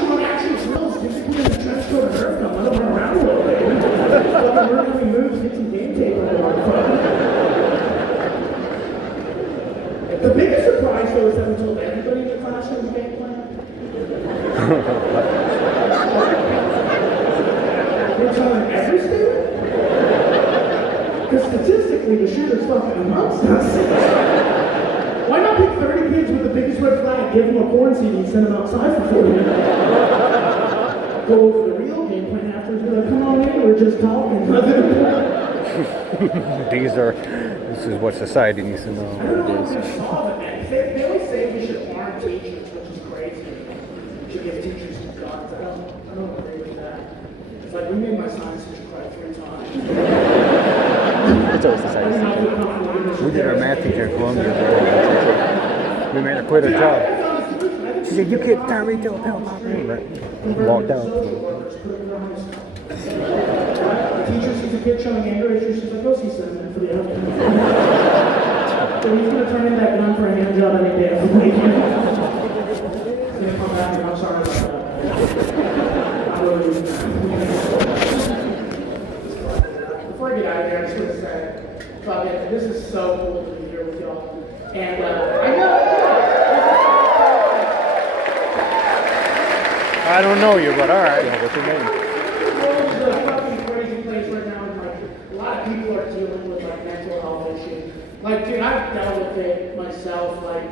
actually run action drills. You can put in a trench coat and Nerf gun. Let them run around a little bit. Let them learn how many moves, get some game tape on their The biggest surprise, though, is that we told everybody in the classroom the game plan. We're telling every student? Because statistically, the shooter's fucking amongst us. Why not pick 30 kids with the biggest red flag, give them a corn seed, and send them outside for 40 minutes? Go over the real game plan afterwards, be like, come on in, we're just talking. This is what society needs to know. I don't know if you saw it, man. They always say we should arm teachers, which is crazy. We should give teachers some guns. I don't agree with that. It's like, we made my science teacher cry 3 times. It's always the same. We did our math teacher in Columbia. We made her quit her job. She said, you can't turn me to a pill popper. Walked out. The teacher sees a kid showing anger issues, she's like, go see someone for the other. So he's going to turn in that gun for a hand job any day of the week. He's going to come back and I'm sorry about that. I really lose that. Before I get out of here, I just want to say, Pablo, this is so cool to be here with y'all. And I know. I don't know you, but all right. What's your name? The world's a fucking crazy place right now. And, like, a lot of people are dealing with like mental health issues. Like, dude, I've dealt with it myself. Like,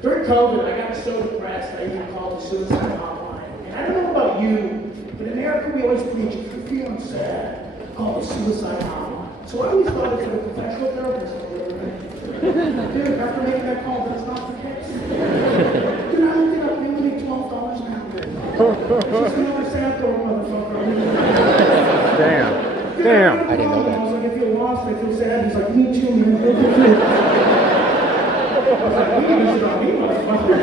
during COVID, I got so depressed I even called the suicide hotline. And I don't know about you, but in America we always preach, if you're feeling sad, call the suicide hotline. So I always thought it was a professional therapist. Dude, after making that call, that's not the case. Dude, I looked it up, they only make $12 an hour. Just another Santo motherfucker. Damn. Dude, Damn. I didn't know that. I was like, I feel lost, I feel sad. He's like, me too, man. I was like, you didn't shit on me, motherfucker.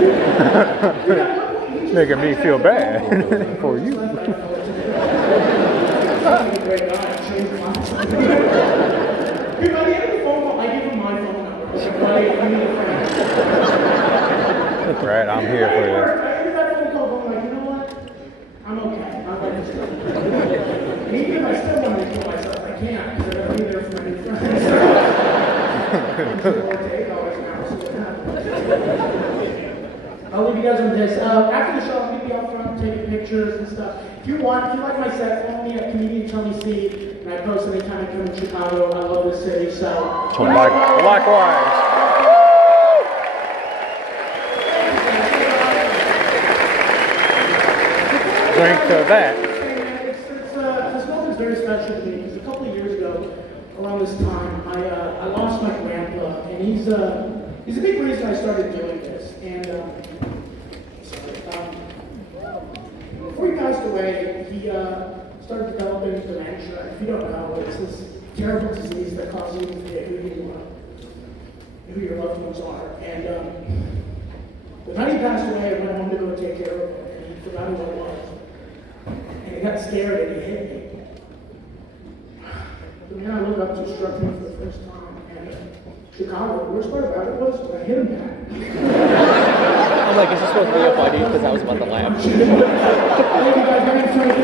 Dude, at one point, he just Making me feel bad for you. He's a great guy. I changed my life. Dude, by the end of the phone call, I give him my phone number. I said, buddy, I need a friend. That's right, I'm here for you. I ended that phone call going like, you know what? I'm okay. I'm like this. And even if I still want to kill myself, I can't, because I gotta be there for my new friends. I'll leave you guys on this. After the show, I'm going to be out front taking pictures and stuff. If you like my set, follow me at Comedian Tell Me C, and I post anytime I come to Chicago. I love this city, so. Likewise. Drink to that. This moment's very special to me, because a couple of years ago, around this time, I lost my grandpa, and he's a big reason I started doing this. And before he passed away, he started developing dementia. If you don't know, it's this terrible disease that causes you to forget who your loved ones are. And the night he passed away, I went home to go take care of him, and he forgot who I was. And he got scared and he hit me. The man I looked up to struck me for the first time. And Chicago, the worst part about it was when I hit him back. I'm like, is this supposed to be a funny? Because I was about to laugh. Thank you guys. My name's Trevor.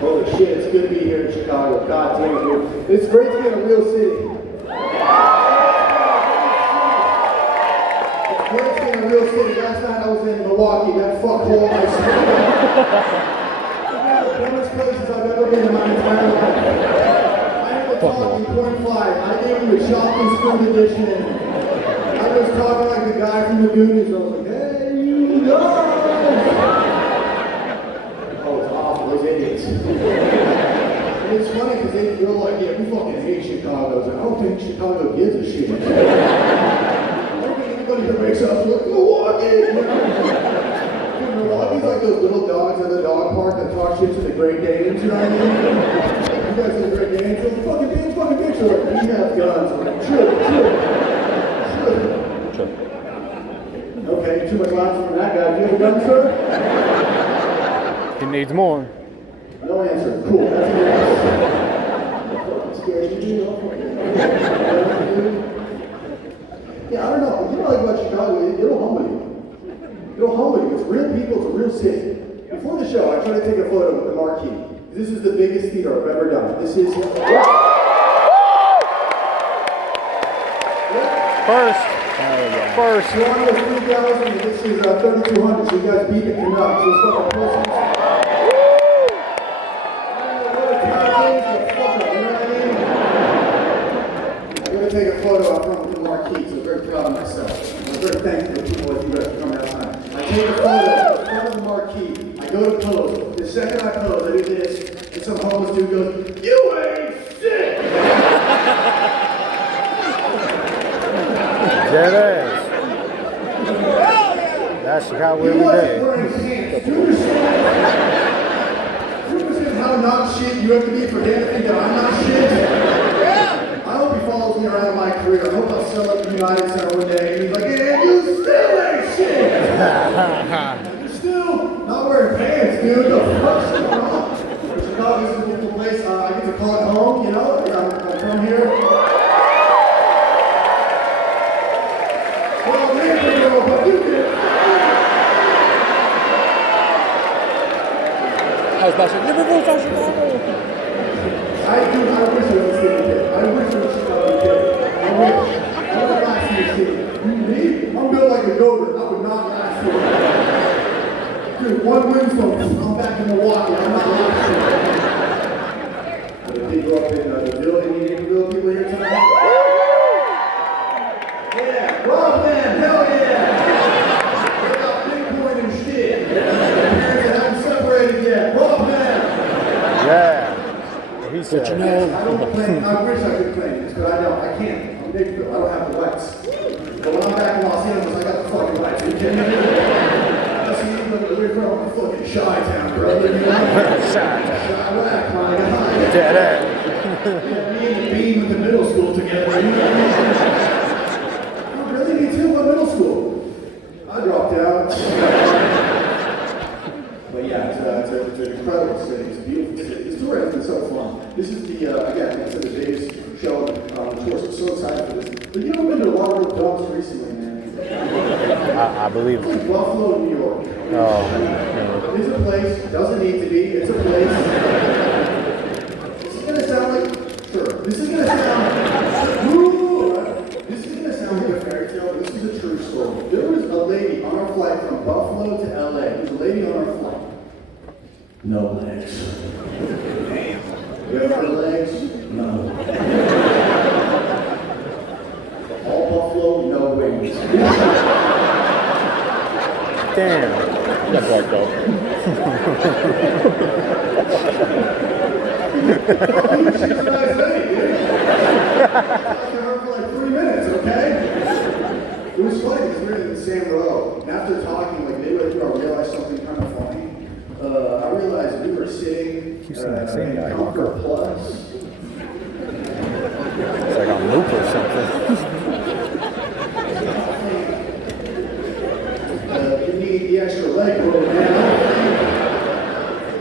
Holy shit, it's good to be here in Chicago. God damn it, dude. It's great to be in a real city. It's great to be in a real city. Last night I was in Milwaukee, that fuckhole. One of the dumbest places I've ever been in my entire life. I had the talking 0.5. I gave him the chopping spoon edition. I was talking like the guy from the Goonies. I was like, hey, you guys! Oh, it's awful, those idiots. And it's funny because they feel like, yeah, we fucking hate Chicago. I don't think Chicago gives a shit. I don't think anybody here wakes up and like, Milwaukee! Dude, Milwaukee's like those little dogs at the dog park that talk shit to the Great Danes, you know what I mean? You guys are the Great Danes, you're like, fucking bitch. So like, we have guns. I'm like, sure. Okay, too much laughs from that guy. Do you have a gun, sir? He needs more. No answer. Cool. That's a good answer. I'm scared you, Yeah, I don't know. You know, like about Chicago, it'll humble you. It'll humble you. It's real people. It's a real city. Before the show, I tried to take a photo with the marquee. This is the biggest theater I've ever done. This is... First. First. Toronto is 3,000 and this is 3,200, so you guys beat the Canucks. So it's fucking close. I don't know what a town is, but fuck it, you know what I mean? I'm going to take a photo out front with the marquee, so I'm very proud of myself. I'm very thankful to people like you guys for coming out tonight. I take a photo in front of the marquee, I go to pose. The second I pose, I do this, and some homeless dude goes, you ain't shit! There it is. That's Chicago every day. Do you understand how not shit you have to be for him to think that I'm not shit? I hope he follows me around my career. I hope I'll sell up the United Center one day and he's like, yeah, you still ain't shit! You're still not wearing pants, dude. The fuck's going on? Chicago is a beautiful place. I get to call it home, you know? I'm from here. Well, maybe you know, but you did. I was about to say, Liverpool's on Chicago. I wish it was a city kid. I wish it was a Chicago kid. I wish. I would last in the city. Me? I'm built like a goat. I would not last here. Dude, one windstorm, I'm back in Milwaukee. I'm not last here. Did you grow up in the village? Any real people here tonight? Yeah, Rob man, hell yeah! They got Bitcoin and shit. Parents that haven't separated yet. Rob man! Yeah. He said. I don't claim, I wish I could claim this, but I don't. I can't. I'm big, I don't have the rights. But when I'm back in Los Angeles, I got the fucking rights. Are you kidding me? That's even away from fucking Chi-Town, brother. You know? Chi-Town, my guy. Dead Yeah, me and the Bean went to middle school together. You know what I mean? Really? Me too? What middle school? I dropped out. But yeah, it's an incredible city. It's a beautiful city. This tour has been so fun. This is the, again, it's the biggest show on the tour, so I'm so excited for this. But you know, I've been to a lot of real dumps recently, man. I believe It's it. like Buffalo, New York. Oh. It's a place, doesn't need to be, it's a place. This is going to sound like, sure, this is going to sound, this is going to sound like a fairy tale, but this is a true story. There was a lady on our flight from Buffalo to LA. There was a lady on our flight. No legs. You have her legs? No. All Buffalo, no wings. Damn. That's like up. She's a nice lady, dude. I talked to her for like 3 minutes, okay? It was funny because we were in the same row. And after talking, like midway through, I realized something kind of funny. I realized we were sitting Keep saying that same guy. in Conquer Plus. It's like on loop or something. You need the extra leg room, man.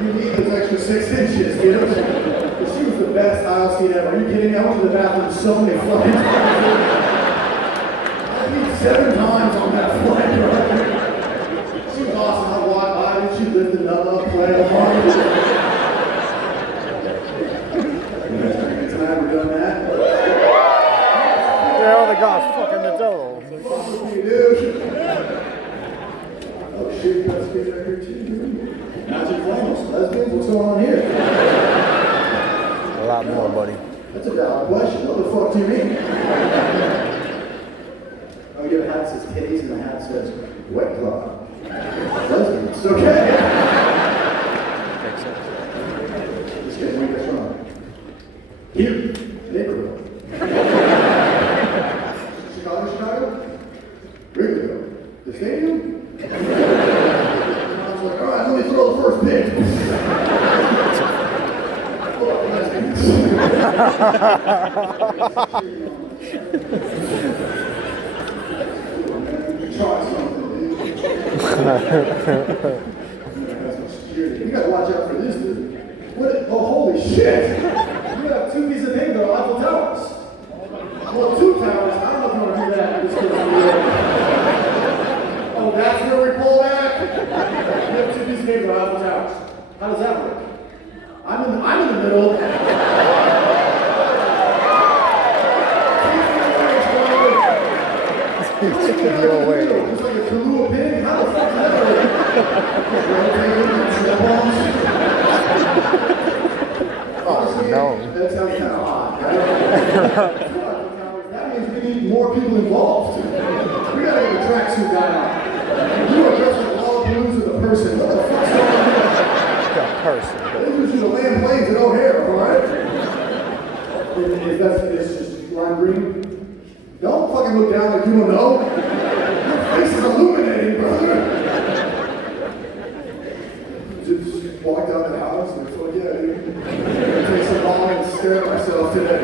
You need those extra 6 inches, dude. She was the best aisle seat ever. Are you kidding me? I went to the bathroom so many fucking times. I peed 7 times on that flight, bro. She was awesome. I walked by and she lifted the nut up, played along. Tonight we're doing that. Yeah, all the guys fucking the dough. Fuck with me, dude. Oh shit, you got a speed right here too, dude. Magic Flamos, lesbians, what's going on here? A lot more, buddy. That's a valid question. What the fuck do you mean? Oh, you have a hat that says titties and a hat that says wet claw. Lesbians. Okay. Makes sense. This guy's making us wrong. Here, neighborhood. Chicago? Wrigleyville. The stadium? I was like, all right, let me throw the first pitch. Try something, dude. You gotta watch out for this, dude. What? Oh, holy shit! You have 2 pieces of paper on Eiffel Towers. Well, 2 towers. I don't know if you want to do that. Just 'cause oh, that's where we pull back. You have 2 pieces of paper on Eiffel Towers. How does that work? I'm in the middle. No way. It's like a Kahlua pig. How the fuck does that work? Oh, no. That sounds kind of odd. That means we need more people involved. We gotta get a tracksuit guy out. You are dressed like Lollapalooza the person. What the fuck's going on here? The person. This is the land planes in O'Hare, alright? It's just lime green. Don't fucking look down like you don't know. Your face is illuminating, brother. Just walk down the house and it's like, yeah, dude. I'm gonna take some long and stare at myself today.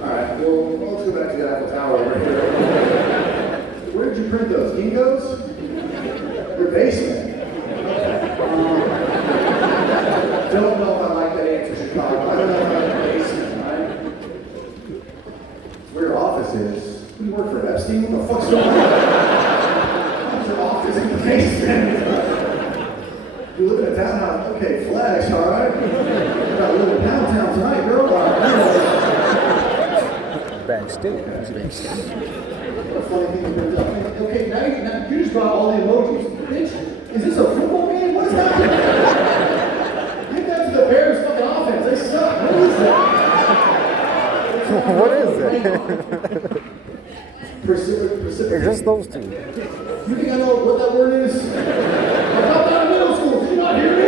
Alright, well, let's go back to the Eiffel Tower over here. Where did you print those? Ingos? Your basement. Don't know if I like that answer, Chicago. I don't know if I like the basement, right? It's where your office is. You work for Epstein? What the fuck's going on? How's your office in the basement? You live in a townhouse? Okay, flags, alright? You gotta live in downtown tonight, girl. Bad state. What a funny thing to bring up. Okay, now you just brought all the emojis. Bitch, is this a football game? What is happening? Get that to the Bears fucking offense. They suck. What is that? What is it? Precipitate. It's just those 2. You think I know what that word is? I dropped out of middle school. Did you not hear me?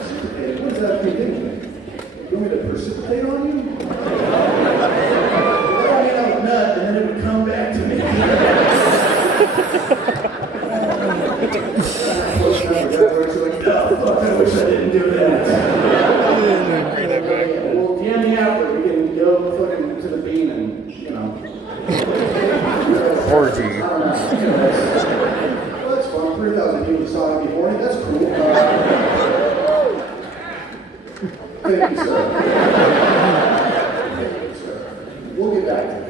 Precipitate. What does that mean? You want me to precipitate on you? I mean, I would nut, and then it would come back to me. I wish I didn't do that. Well, DM me after. We can go fucking to the bean and, you know. Orgy. I don't know. Well, that's fun. 3,000 people saw me before. That's cool. Thank you, sir. Thank you, sir. We'll get back to that.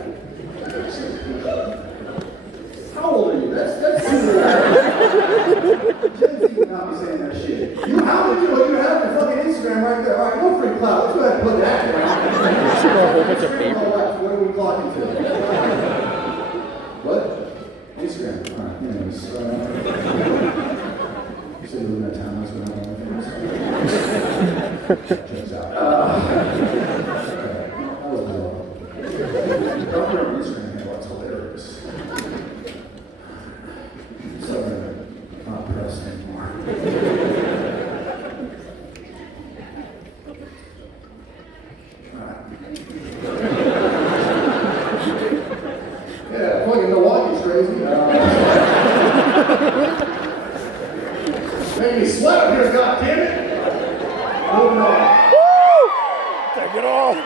How old are you? That's super old. Gen Z would not be saying that shit. You have the fucking Instagram right there. All right, no free clout. Let's go ahead and put that down. She got a whole bunch of paper. What are we clocking to? What? Instagram. All right, anyways. You said you live in that town. That's what I'm Checks out. That was bizarre. Don't remember Instagram handle. It's hilarious. So I'm not pressed anymore. Yeah, fucking Milwaukee's crazy. Make me sweat up here, goddammit! Moving on. Take it off.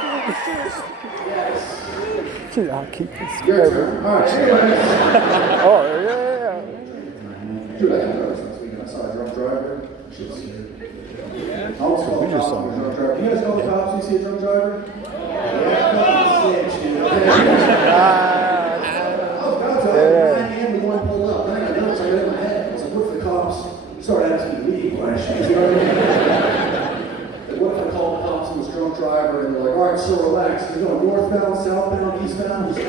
Yes. I'll keep this Your forever. turn. Alright, anyways. Oh, yeah. Dude, I got nervous last weekend. I saw a drunk driver. Shit was scary. I almost called the cops on a drunk driver. You guys call the cops when you see a drunk driver? Yeah, fucking snitch, dude. Okay? I was about to. I am the one pulled up. Then I got nervous. I got in my head. I was like, what if the cops started asking me questions? You know what I mean? Like, what if I called the cops and was a drunk driver and they're like, all right, so relax. You're going northbound, southbound, eastbound? I was like,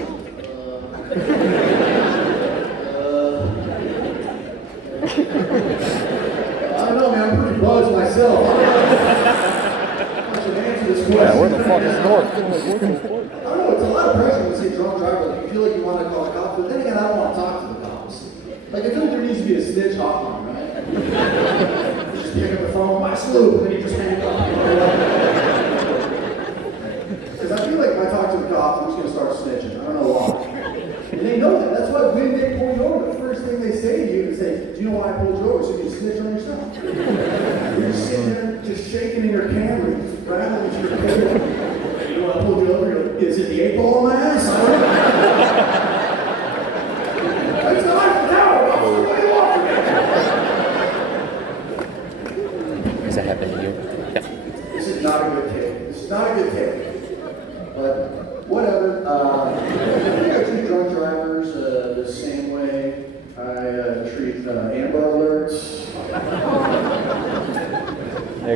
I don't know, man. I'm pretty buzzed myself. should answer this question. Yeah, where the fuck is North? I don't know, it's a lot of pressure when you see a drunk driver. Like, you feel like you want to call the cops, but then again, I don't want to talk to the cops. Like, I feel like there needs to be a snitch hotline, right? You just pick up the phone, my sloop, and then you just hang up. Because I feel like if I talk to the cops, I'm just going to start snitching. I don't know why. And they know that. That's why when they pull you over, the first thing they say to you is say, do you know why I pulled you over? So you snitch on yourself. You're just sitting there, just shaking in your camera, just rattling to your camera. You know why I pulled you over? You're like, is it the 8-ball on my ass? It's not Eiffel Tower. What do you want from me? Has that happened to you? Yeah. This is not a good take. This is not a good take. But whatever. I think I treat drunk drivers the same way I treat Amber Alerts.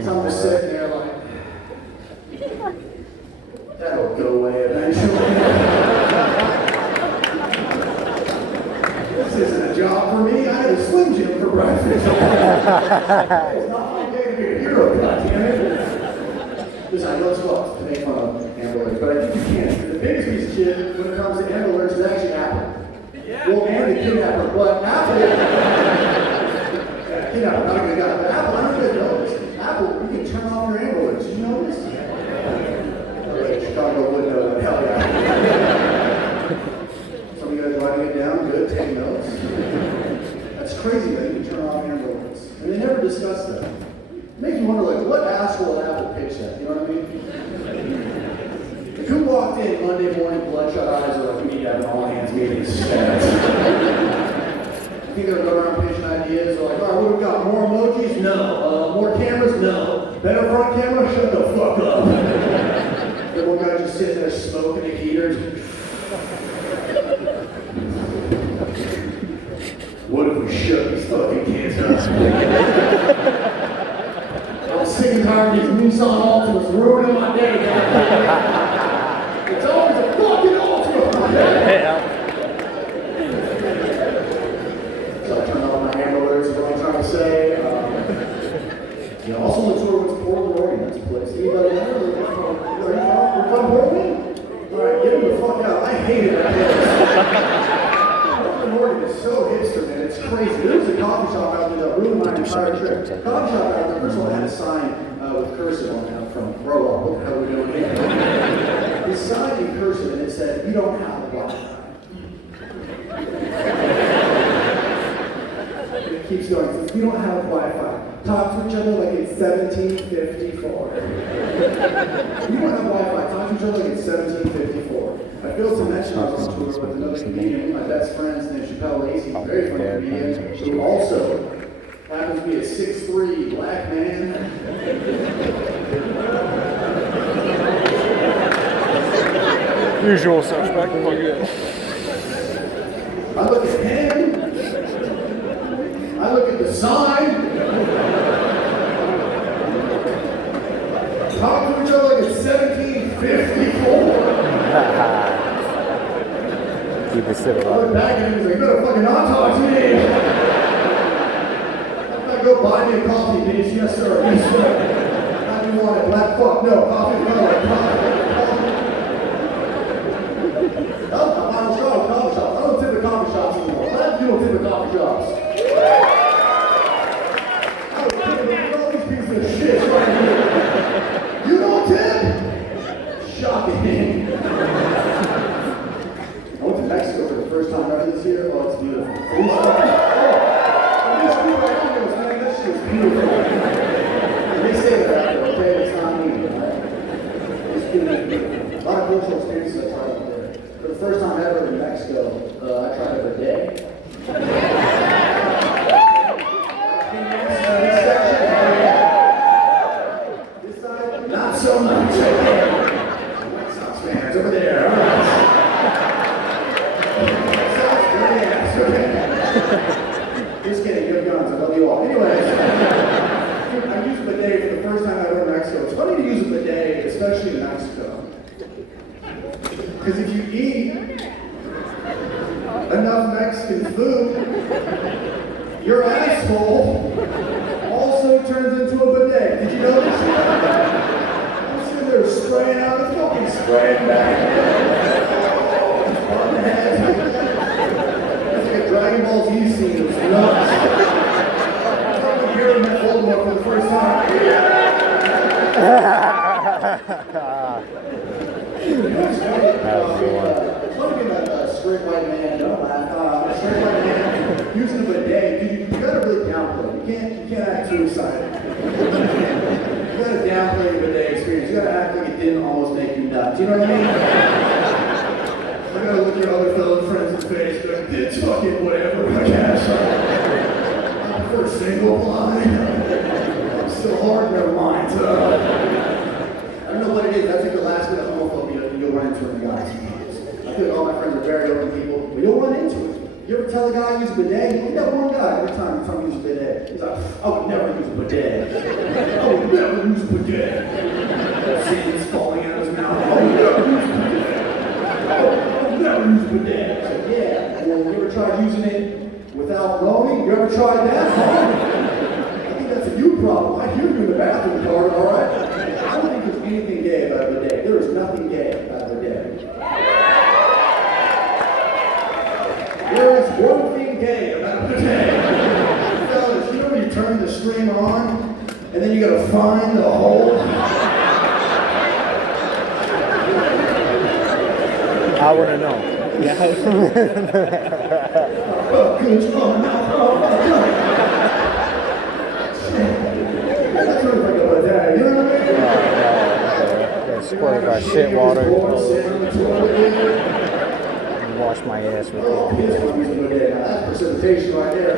So I'm just sitting there like, that'll go away eventually. This isn't a job for me. I had a Slim Jim for breakfast. It's not my day to be a hero, goddammit. Listen, I know it's fucked to make fun of Amber Alerts, but I think you can. The biggest piece of shit when it comes to Amber Alerts is actually Apple. Well, and the kidnapper, but Apple. Yeah, kidnapper, not a good guy. But Apple, I don't know if you guys know this. Apple, you can turn off your Amber Alerts. Did you know this? Okay, Chicago would know that. Hell yeah. Some of you guys writing it down, good, taking notes. That's crazy that you can turn off Amber Alerts. And they never discuss that. It makes me wonder, like, what asshole at Apple pitched that? You know what I mean? Like, who walked in Monday morning, bloodshot eyes, or like, we need to have an all-hands meeting? You think they're going around pitching ideas? They're like, all right, what do we got? More emojis? No. More cameras? No. Better front camera? Shut the fuck up. The one guy just sitting there smoking the heaters. What if we shut these fucking kids up? I'm sick and tired of these Nissan Altimas ruining my day, guys. It's always a fucking Altima. So I turn on my Amber Alerts, what I'm trying to say. You know, also let's order what's Portland, Oregon. That's a place. Anybody there? Are you from Portland? Alright, get them the fuck out. I hate it. Portland, Oregon is so hipster, man. It's crazy. There was a coffee shop out there that ruined my entire trip. Coffee shop out there, first of all, had a sign with cursive on it from grow up. What the hell are we doing here? This sign in cursive and it said, you don't have a Wi-Fi. It keeps going. It says, we don't have Wi-Fi. Talk to each other like it's 1754. You don't have Wi-Fi. Talk to each other like it's 1754. I failed to mention I was on tour with another comedian, one of my best friends named Chappelle Lacey, a very funny comedian, who also happens to be a 6'3" black man. Usual suspect. I look at him. I look at the sign. Talk to each other like it's 1754. Keep it civil. I look back at him and he's like, you better fucking not talk to me. I go buy me a coffee, bitch. Yes, sir. Yes, sir. How do you want it? Black fuck? No. Coffee? No. Coffee. Oh, I'm on the show. Coffee shop. I don't tip at coffee shops anymore. What do you do tip at coffee shops? I was tipping at all these pieces of shit right here. You don't tip? Shocking. I went to Mexico for the first time ever this year. Oh, it's beautiful. This beautiful animals, man. That shit is beautiful. And they say that, okay? It's not me, right? It's beautiful. A lot of cultural experiences I tried up there. For the first time ever in Mexico, I tried it a day. This side, not so much. White Sox fans over there. All right. White Sox, great ass. Okay. Just kidding. You have guns. I love you all. Anyways, I used a bidet for the first time ever in Mexico. It's funny to use a bidet, especially in Mexico. Because if you eat enough Mexican food, your asshole also turns into a bidet. Did you know this? head back. On the head. It's like a Dragon Ball Z scene. It was nuts. I'm hearing that Voldemort for the first time. It's funny being a straight white man. Don't laugh. A straight white man using a bidet. You gotta really downplay. You can't act too excited. You gotta downplay your bidet experience. You gotta act like it didn't almost make you nuts. You know what I mean? I gotta look your other fellow friends in the face, be like, it's fucking whatever, I guess. I prefer single ply. I'm still hard, never mind. I don't know what it is. That's like the last bit of homophobia you'll run into in the guys. I feel like all my friends are very open people, but you'll run into it. You ever tell a guy to use a bidet? You got one guy every time you tell him to use a bidet. He's like, I would never use a bidet. I would never use a bidet. Seeds falling out of his mouth. I would never use a bidet. I would never use a bidet. I said, yeah. Well, you ever tried using it without blowing? You ever tried that? I think that's a you problem. I hear you in the bathroom, Carter, all right? I don't think there's anything gay about a bidet. There is nothing gay about a bidet. There is one thing gay about a bidet. Fellas, you know when you turn the streamer on, and then you gotta find the hole? I want to know. Yeah. Oh, good. Oh, no. That's really like a bidet, you know what I mean? Get squirted by shit water. Wash my ass with it. That's precipitation right there.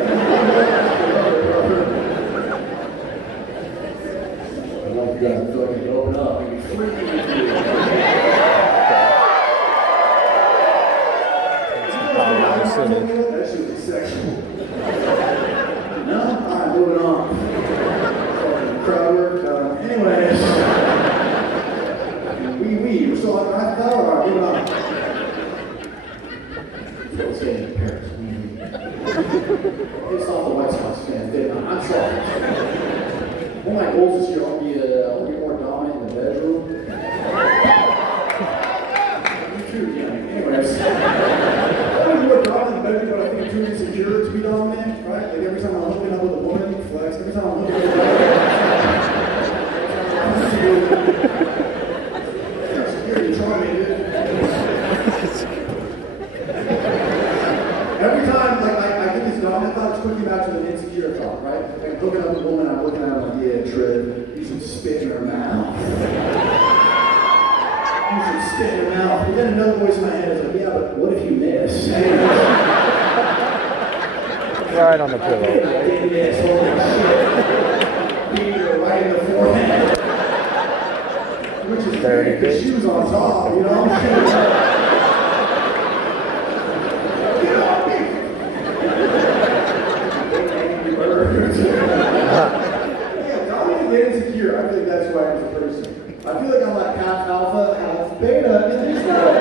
I want you guys to fucking open up and be freaking with you. That shit was sexual. No? Alright, moving on. Fucking crowd work. Anyways. We're still like half an hour. Alright, moving on. Let's get into Paris. It's not the White Sox fan, didn't I? I'm sorry. One of my goals this year, I'll be more dominant in the bedroom. You too, yeah. Anyways. I'll be more dominant in the bedroom, but I think I'm too insecure to be dominant, right? Like every time I'm hooking up with a woman, flex. Every time I'm hooking up with a woman, security charm me, dude. Every time, like, I get this dominant thought, it's quickly back to the insecure thought, right? Like, I'm looking up at a woman, I'm looking at her like, yeah, Trev, you should spit in her mouth. You should spit in her mouth. But then another voice in my head is like, yeah, but what if you miss? Right on the pillow. I did miss, holy shit. Beat her right in the forehead. Which is weird, because she was on top, you know? Insecure. I think that's why I was a person. I feel like I'm like half alpha, half beta in this stuff.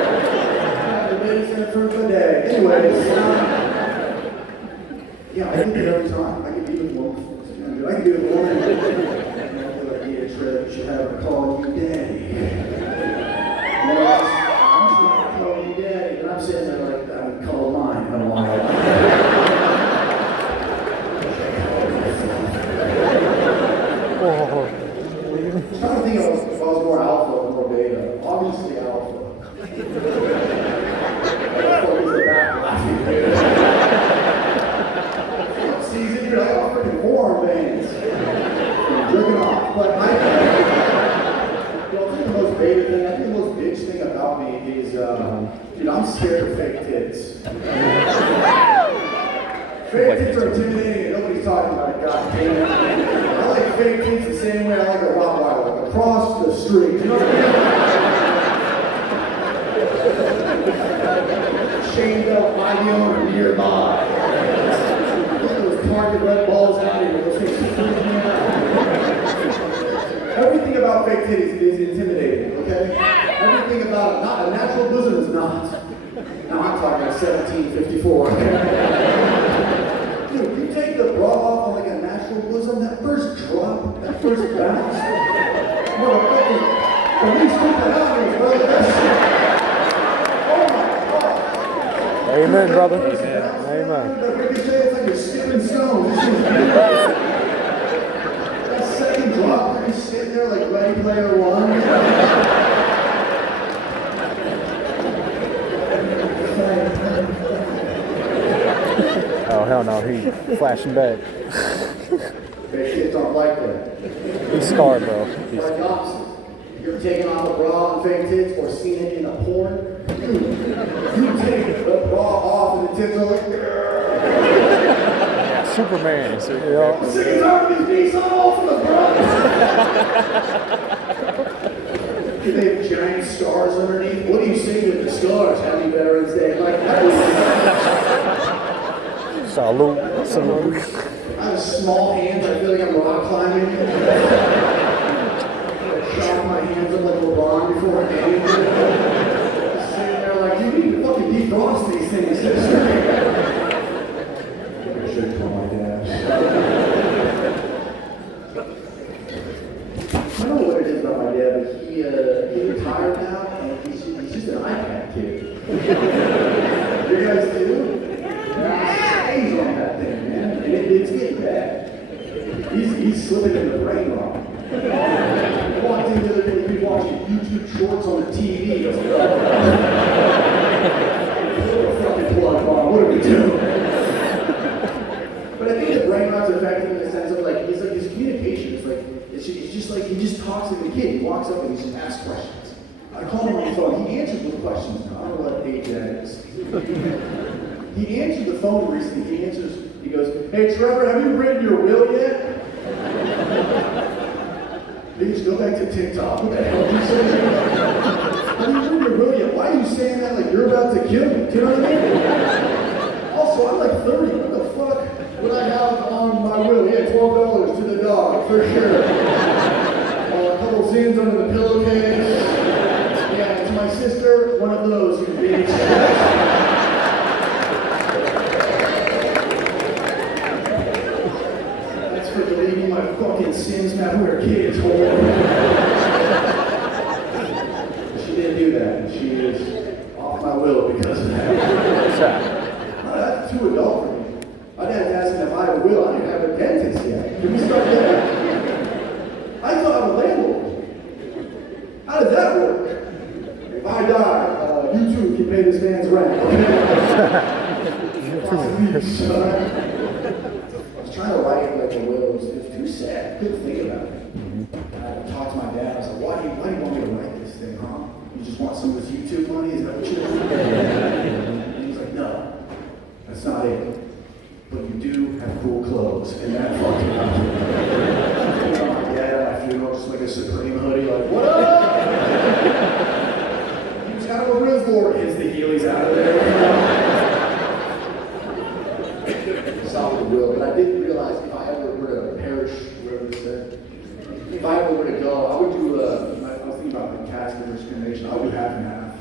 The beta stand for the day. Anyways, yeah, I can do it every time. I can be with women. I can be with a woman. And I'll be like, yeah, Trev, you should have her call you daddy. I'm just going to call you daddy. And I'm sitting there like, I would call mine. I don't want to. I'm trying to think if I was more alpha or more beta. Obviously alpha. What the fuck is the back laughing, dude? Season, dude, I got freaking forearm veins. I'm jerking off. But I think the most beta thing, I think the most bitch thing about me is, dude, I'm scared of fake tits. Fake tits are intimidating and nobody's talking about it, god damn it. I like fake tits the same way I like a Rottweiler, across the street. You know what I mean? Chained up by the owner nearby. Get those target red balls out of here. Those things freak me out. Everything about fake titties is intimidating, okay? Everything about it, not a natural bosom is not. Now I'm talking like 1754, okay? Dude, you take the bra off on like a natural bosom, that first drop, that first bounce, motherfucker, the least stupid out here, brother, that shit. Amen, brother. Amen. That ricochet, it's like you're skipping stones. That second drop, you're sitting there like Ready Player One. Oh, hell no. He flashing back. Big kids aren't like that. He's scarred, bro. It's like the opposite. You're taking off a bra and fake tits or seeing it in a porn. You take the bra off and the tits are like, Yeah, Superman. So, I'm sick and tired of these knees all over the bra. They have giant scars underneath. What do you say to the scars? Happy Veterans Day. Like, salute. I have small hands. I feel like I'm rock climbing. I chop my hands up like LeBron before a game. Just sitting there like, you need to fucking defrost these things. I should call my dad. I don't know what it is about my dad, but he retired now, and he's just an iPad kid. You guys do? He's on that thing, man. And it's getting bad. He's slipping in the brain rot. I walked in the other day, he was watching YouTube shorts on the TV. I was like, oh, fucking plug on, what are we doing? But I think the brain rot's effective in the sense of like, his communication is like, it's just like, he just talks like a kid. He walks up and he just asks questions. I call him on the phone, he answers with questions now. I don't know what age that is. He answered the phone recently. He goes, hey Trevor, have you written your will yet? They just go back to TikTok. What the hell did you say? Have you written your will yet? Why are you saying that like you're about to kill me? Do you know what I mean? Also, I'm like 30. What the fuck would I have on my will? Yeah, $12 to the dog, for sure. A couple zines under the pillowcase. Yeah, to my sister, one of those, you bitch. Deleting my fucking sins now we're kids, whore. She didn't do that, and she is off my will because of that. That's too adult for me. My dad's asking if I have a will. I don't even have a dentist yet. Can we start there? I thought I was a landlord. How does that work? If I die, you too can pay this man's rent. Trying to write like a will, it was too sad. I couldn't think about it. I talked to my dad. I was like, why do you want me to write this thing, huh? You just want some of this YouTube money? Is that what you're doing? And he was like, no, that's not it. But you do have cool clothes, and that fucking up. My dad at my funeral, just like a Supreme hoodie, like, what up? He was kind of a real Lord, hits the Heelys out of there. Solid will, but I didn't realize if I ever were to perish, whatever it said, if I ever were to go, I would do, I was thinking about the caste and discrimination, I would do half and half.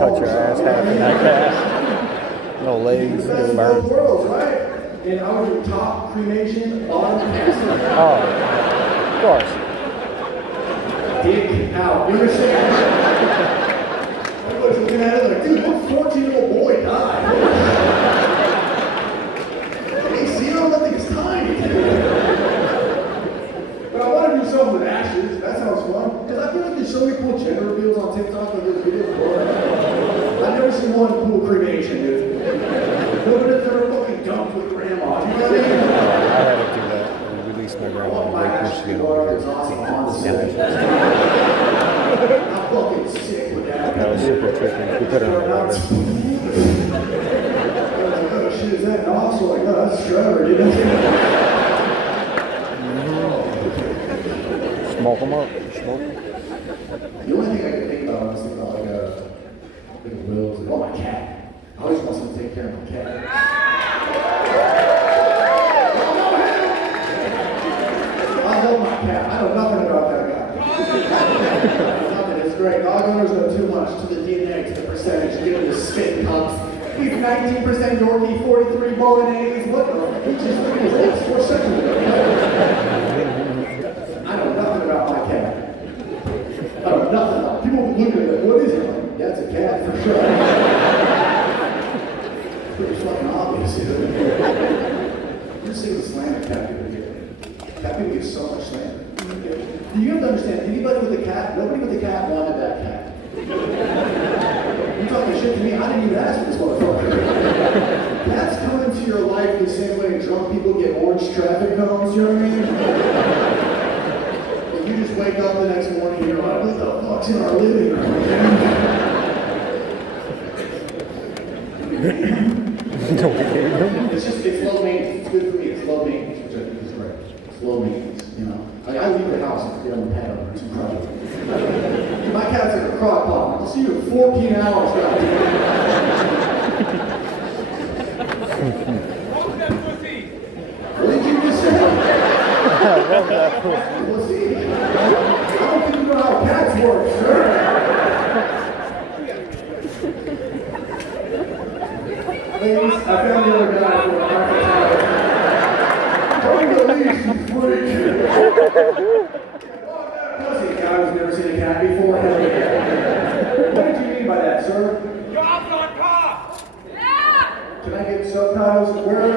Cut your ass half in that cast. No legs, Best no of both burns. worlds, right? And I would do top cremation, bottom casting. Oh, of course. Dick out. You understand? Everybody's looking at it like, dude, what 14-year-old boy died? Hey, see, I don't think it's tiny. But I want to do something with ashes. That sounds fun. Because I feel like there's so many cool gender reveals on TikTok and those videos. I've never seen one cool cremation, dude. What if they're fucking dumped with grandma? You know what I mean? I had to do that. I released my I grandma want in my Lake ash to be Michigan. water that's awesome on the set. I'm fucking sick with that. That was super tricky. We put it in the water. I was like, oh shit, is that an also? Like, no, that's Trevor, dude. Smoke them up. Smoke them. The only thing I can think about when I was thinking about like wills is, oh, my cat. I always want someone to take care of my cat. I love my cat. I know nothing about that guy. Nothing. It's great. Dog owners know too much to the DNA, to the percentage. Give him the spit cups. He's 19% Yorkie, 43 Bolognese. What the? He just looked at his lips 4 seconds ago. I know nothing about my cat. I know nothing about it. People look at it like, what is it? Like, yeah, just say the slander cat people get. Cat people get so much slander. You have to understand, anybody with a cat, nobody with a cat wanted that cat. You're talking shit to me, I didn't even ask for this motherfucker. Cats come into your life the same way drunk people get orange traffic cones, you know what I mean? And you just wake up the next morning and you're like, what the fuck's in our living room? It's low maintenance. It's good for me. It's low maintenance, which I think is great. It's low maintenance, you know. Like, I leave the house if you don't pet them. It's incredible. My cat's like a crock pot. I'll see you in 14 hours, guys. What did you just say? Pussy. I don't think you know how cats work, sir. Ladies, I found the other guy for a private tower. Don't release, you freak. Pussy, a guy who's never seen a cat before. Hell yeah. What did you mean by that, sir? Jobs on cop! Yeah! Can I get subtitles? Where?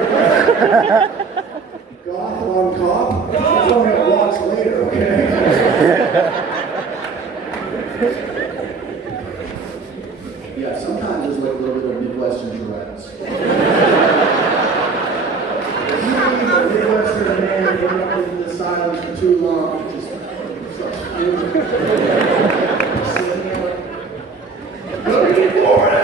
Goth on cop? That's only a watch later, okay? Yeah, sometimes there's like a little bit of Midwestern Tourette's. If you leave a Midwestern man in the silence for too long, it just starts fuming. Sitting there like, looking for it!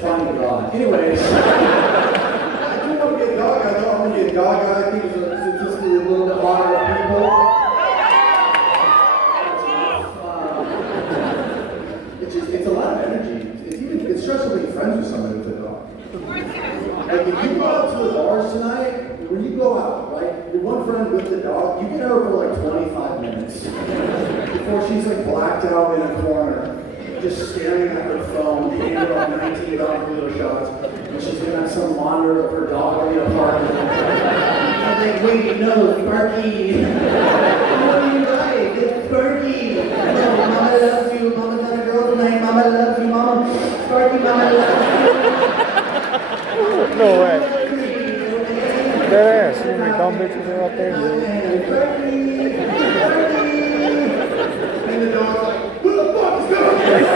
Funny God. Anyways, I do want to get dog. I thought I'm going to get dog. I think it's statistically a little bit hotter of people. It's a lot of energy. It's stressful being friends with somebody with a dog. Like if you go out to the bars tonight, when you go out, right, your one friend with the dog, you get her for like 25 minutes before she's like blacked out in a corner, just staring at her phone, eating about 19 burrito shots, and she's gonna have some monitor of her dog in the apartment. I'm like, wait, no, Sparky. What do you like? It's Sparky. No, Mama loves you. Mama's not a girl tonight. Mama loves you, Mama. Sparky, Mama loves you. No way. Dead ass. You know, dumb bitches are out there. Sparky. And the dog's like, who the fuck is going on?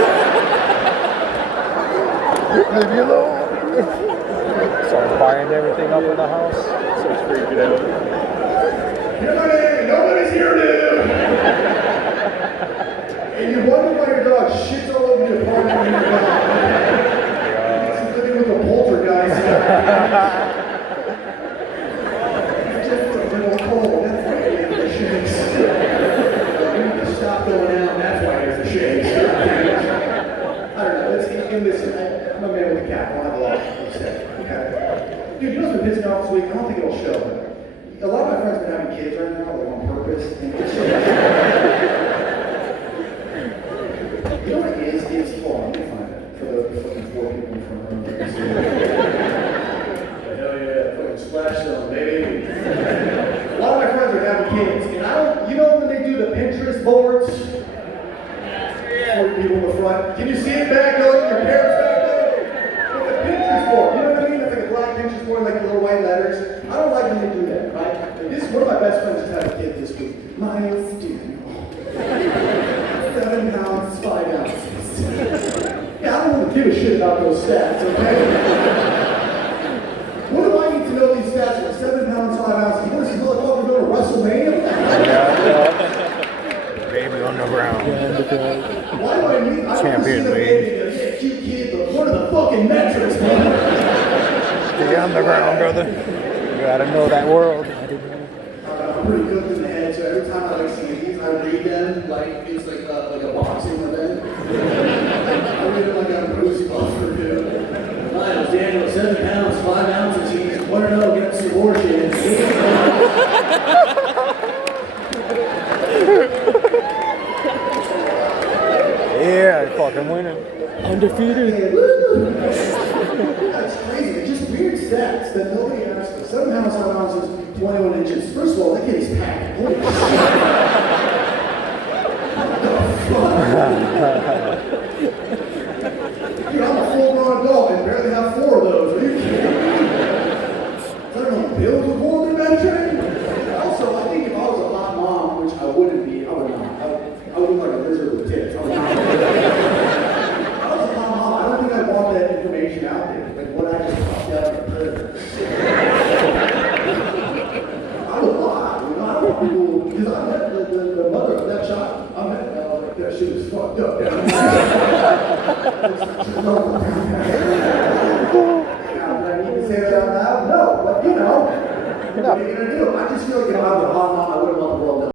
Leave me alone. Starts buying everything up in the house. Starts freaking out. Nobody's here, dude! And you wonder why your dog shits all over the apartment when you're gone. He's living with a poltergeist. It's just a little cold, that's why he has the shakes. You need to stop going out, that's why he has the shakes. I don't know, I'm a man with a cat, I don't have a lot to say, okay? Dude, you know what's been pissing me off this week? I don't think it'll show, but a lot of my friends have been having kids right now, like on purpose, and it's so you know what it is? Hold on, let me find it. For the fucking 4 people in front of me. Hell yeah, fucking splash zone, baby. A lot of my friends are having kids, and I don't, you know when they do the Pinterest boards? 4 people in the front. Can you see it back there? Your parents back there? It's a Pinterest board, you know what I mean? It's like a black Pinterest board, like little white letters. I don't like when they do that, right? This one of my best friends just had a kid this week. Miles Daniel. 7 pounds, 5 ounces. Yeah, I don't want to give a shit about those stats, okay? What do I need to know these stats for? 7 pounds, 5 ounces. You want to see motherfucker go to WrestleMania? Baby on the ground. Why do I need? I don't want to see Champion the league. baby. Yeah, cute kid, but what are the fucking metrics, man? Stay on the ground, brother. You gotta know that world. I'm pretty cooked in the head, so every time I like see these, I read them like it's like a boxing event. I read them like I'm Bruce Buffer, dude. Miles Daniel, 7 pounds, 5 ounces. He's 1-0 against the abortion. Yeah, fucking winning. Undefeated. That's crazy. They're just weird stats that nobody asked for. 7 pounds, 5 ounces, 21 inches. First of all, that kid is packed. Holy shit. What the Dude, I'm a full-grown adult and barely have 4 of those. Are you kidding me? I don't know, pills with more than that train? Also, I think if I was a hot mom, which I wouldn't be, I would not. I would look like a lizard with tits. I would not. If I was a hot mom, I don't think I'd want that information out there. Like what I just popped out of the predator. I would lie. You know, I don't want people, because I met the mother of that child. I met her, I was like, that shit was fucked up. Now, do I need to say that out loud? No, but you know, what are you gonna do? I just feel like if I was a hot mom, I wouldn't want the world to